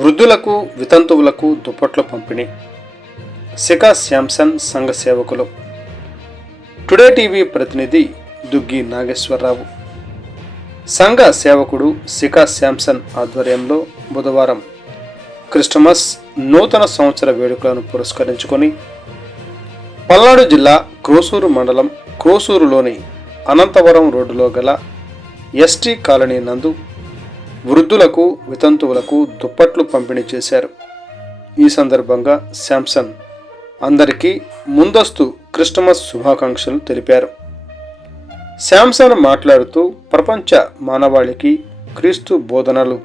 వృద్ధులకు వితంతువులకు దుప్పట్ల పంపిణీ. శిఖా శాంసన్ సంఘ సేవకులు. టుడే టీవీ ప్రతినిధి దుగ్గి నాగేశ్వరరావు. సంఘ సేవకుడు శిఖా శాంసన్ ఆధ్వర్యంలో బుధవారం క్రిస్టమస్ నూతన సంవత్సర వేడుకలను పురస్కరించుకొని పల్నాడు జిల్లా క్రోసూరు మండలం క్రోసూరులోని అనంతవరం రోడ్డులో గల ఎస్టీ కాలనీ నందు వృద్ధులకు వితంతువులకు దుప్పట్లు పంపిణీ చేశారు. ఈ సందర్భంగా శాంసన్ అందరికీ ముందస్తు క్రిస్టమస్ శుభాకాంక్షలు తెలిపారు. శాంసన్ మాట్లాడుతూ ప్రపంచ మానవాళికి క్రీస్తు బోధనలు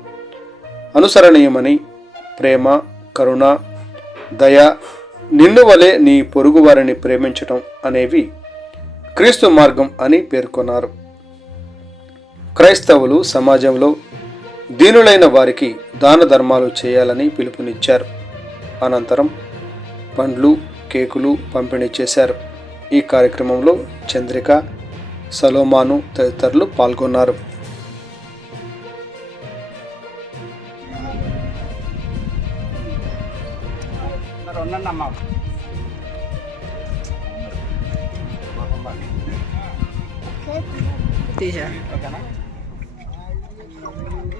అనుసరణీయమని ప్రేమ కరుణ దయ నిన్ను వలె నీ పొరుగువారిని ప్రేమించటం అనేవి క్రీస్తు మార్గం అని పేర్కొన్నారు. క్రైస్తవులు సమాజంలో దీనులైన వారికి దాన ధర్మాలు చేయాలని పిలుపునిచ్చారు. అనంతరం పండ్లు కేకులు పంపిణీ చేశారు. ఈ కార్యక్రమంలో చంద్రిక సలోమాను తదితరులు పాల్గొన్నారు. తీసా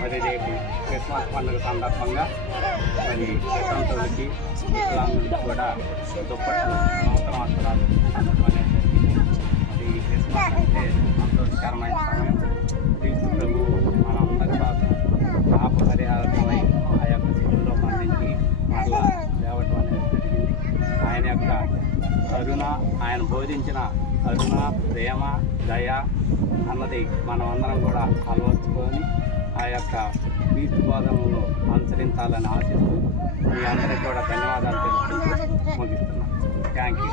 మరి రేపు క్రిస్మస్ పండుగ సందర్భంగా మరి ప్రశాంతులకి వికలాంగులకి కూడా దుప్పట్లు నూతన వస్త్రాలు అందుకోనే మరి క్రిస్మస్ అంటే సంతోషకరమైన సమయం. క్రీస్తు ప్రభు మనందరి కోసం పాప పరిహారమై ఆ యొక్క శిలువలో మరణించి మరలా లేవటం అనేది జరిగింది. ఆయన యొక్క కరుణ ఆయన బోధించిన కరుణ ప్రేమ దయ అన్నది మనం అందరం కూడా అలవర్చుకొని ఆ యొక్క క్రీస్తు బోధనలను అనుసరించాలని ఆశిస్తూ మీ అందరికీ కూడా ధన్యవాదాలు తెలుపుకుంటూ ముగిస్తున్నాను థ్యాంక్ యూ